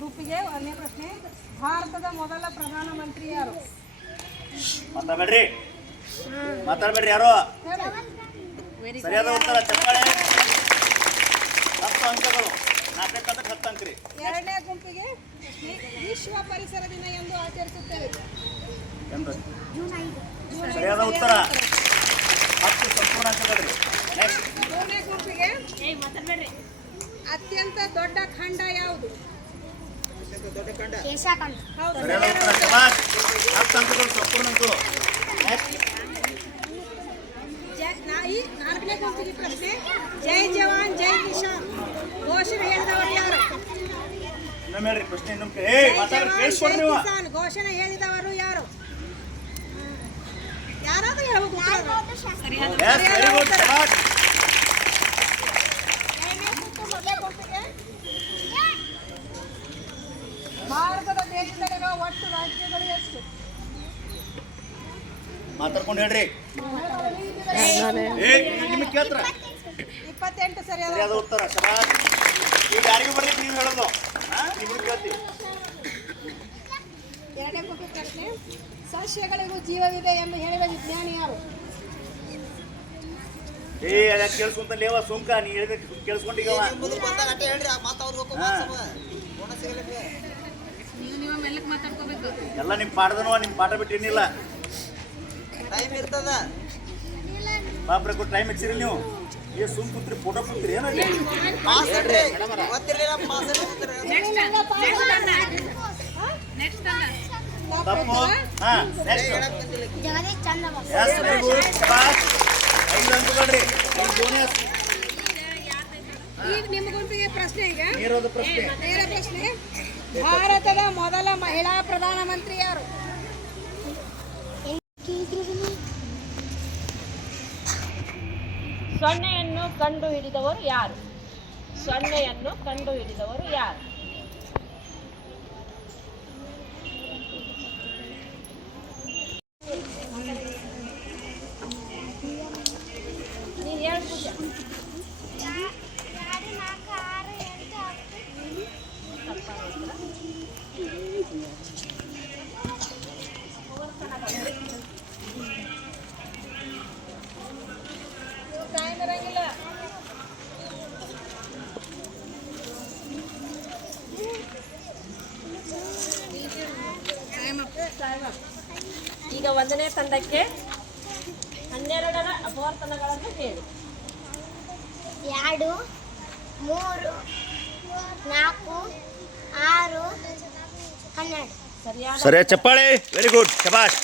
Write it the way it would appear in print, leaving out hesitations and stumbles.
ಗ್ರೂಪಿಗೆ ಒಂದನೇ ಪ್ರಶ್ನೆ, ಭಾರತದ ಮೊದಲ ಪ್ರಧಾನಮಂತ್ರಿ ಯಾರು? ಮಾತಾಡ್ಬೇಡ್ರಿ ಯಾರು. ಸರಿಯಾದ ಉತ್ತರ ಚಪ್ಪಾಳೆ. 10 ಅಂಕಗಳು. 4 10 ಅಂಕ ರೀ. ಎರಡನೇ ಗುಂಪಿಗೆ ವಿಶ್ವ ಪರಿಸರ ದಿನ ಎಂದು ಆಚರಿಸುತ್ತೇವೆ. ಸರಿಯಾದ ಉತ್ತರ 10 ಸಂಪೂರ್ಣ ಅಂಕಗಳು. ಮೂರನೇ ಗುಂಪಿಗೆ ಅತ್ಯಂತ ದೊಡ್ಡ ಖಂಡ ಯಾವುದು? ಹೌದು. ಸರಿಯಾದ ಉತ್ತರ ಶಬಾಷ್. 10 ಅಂಕಗಳು ಸಂಪೂರ್ಣ ಅಂಕಗಳು. ನಾಲ್ಕನೇ ಗುಂಪಿಗೆ ಪ್ರಶ್ನೆ, ಜೈ ಜವಾನ್ ಜೈ ಕಿಸಾನ್ ಘೋಷಣೆ ಹೇಳಿದವರು ಯಾರು? ಪ್ರಶ್ನೆ ಕಿಸಾನ್ ಘೋಷಣೆ ಹೇಳಿದವರು ಯಾರು? ಯಾರಾದ್ರೂ ಹೇಳ್ಬೇಕು. ಭಾರತದ ದೇಶದಲ್ಲಿರುವ ಒಟ್ಟು ರಾಜ್ಯಗಳು ಎಷ್ಟು? ಮಾತಾಡ್ಕೊಂಡು ಹೇಳ್ರಿ. 28 ಸರಿಯಾದ ಉತ್ತರ ಶಬಾಷ್. ಈಗ ಯಾರಿಗೂ ಬರ್ಲಿಕ್ಕೆ ನೀವು ಹೇಳೋದು ನಿಮಗೆ ಕೇಳ್ತೀವಿ. ಎರಡನೇ ಗುಂಪು ಪ್ರಶ್ನೆ, ಸಸ್ಯಗಳಿಗೂ ಜೀವವಿದೆ ಎಂದು ಹೇಳಿದ ವಿಜ್ಞಾನಿ ಯಾರು? ಕೇಳಿಸ್ಕೊಂತ ಲೇವ ಸುಂಕ ನೀ ಹೇಳಿದ ಕೇಳಿಸ್ಕೊಂಡಿಗವ. ಎಲ್ಲ ನಿಮ್ಮ ಪಾಠದನು ನಿಮ್ಮ ಪಾಠ ಬಿಟ್ಟಿನಿಲ್ಲ. ಟೈಮ್ ಇರ್ತದ. ಬಾಪ್ರೆ ಟೈಮ್ ಹೆಚ್ಚಿರಿ ನೀವು. ಸುಮ್ ಕೂತ್ರಿ ಫೋಟೋ ಕೂತ್ರಿ ಏನಲ್ಲಿ ತಪ್ಪು. ಹಾಂ ನೆಕ್ಸ್ಟ್ 5 ಅಂಕಗಳ್ರಿ. ಈಗ ನಿಮ್ಮ ಗುಂಪಿಗೆ ಪ್ರಶ್ನೆ, ಈಗ ನೇರ ಪ್ರಶ್ನೆ. ಭಾರತದ ಮೊದಲ ಮಹಿಳಾ ಪ್ರಧಾನಮಂತ್ರಿ ಯಾರು? ಸೊನ್ನೆಯನ್ನು ಕಂಡು ಹಿಡಿದವರು ಯಾರು? ಸೊನ್ನೆಯನ್ನು ಕಂಡು ಹಿಡಿದವರು ಯಾರು? ನೀನು ಹೇಳಿ ಪೂಜಾ. ಟೈಮ್ ಇರಂಗಿಲ್ಲ. ಈಗ 1ನೇ ತಂಡಕ್ಕೆ 12ರ ಅಪವರ್ತನಗಳನ್ನು ಹೇಳಿ. 2 3 4 6 12. ಸರಿಯಾದ ಸರಿಯಾದ ಚಪ್ಪಾಳೆ. ವೆರಿ ಗುಡ್ ಶಬಾಷ್.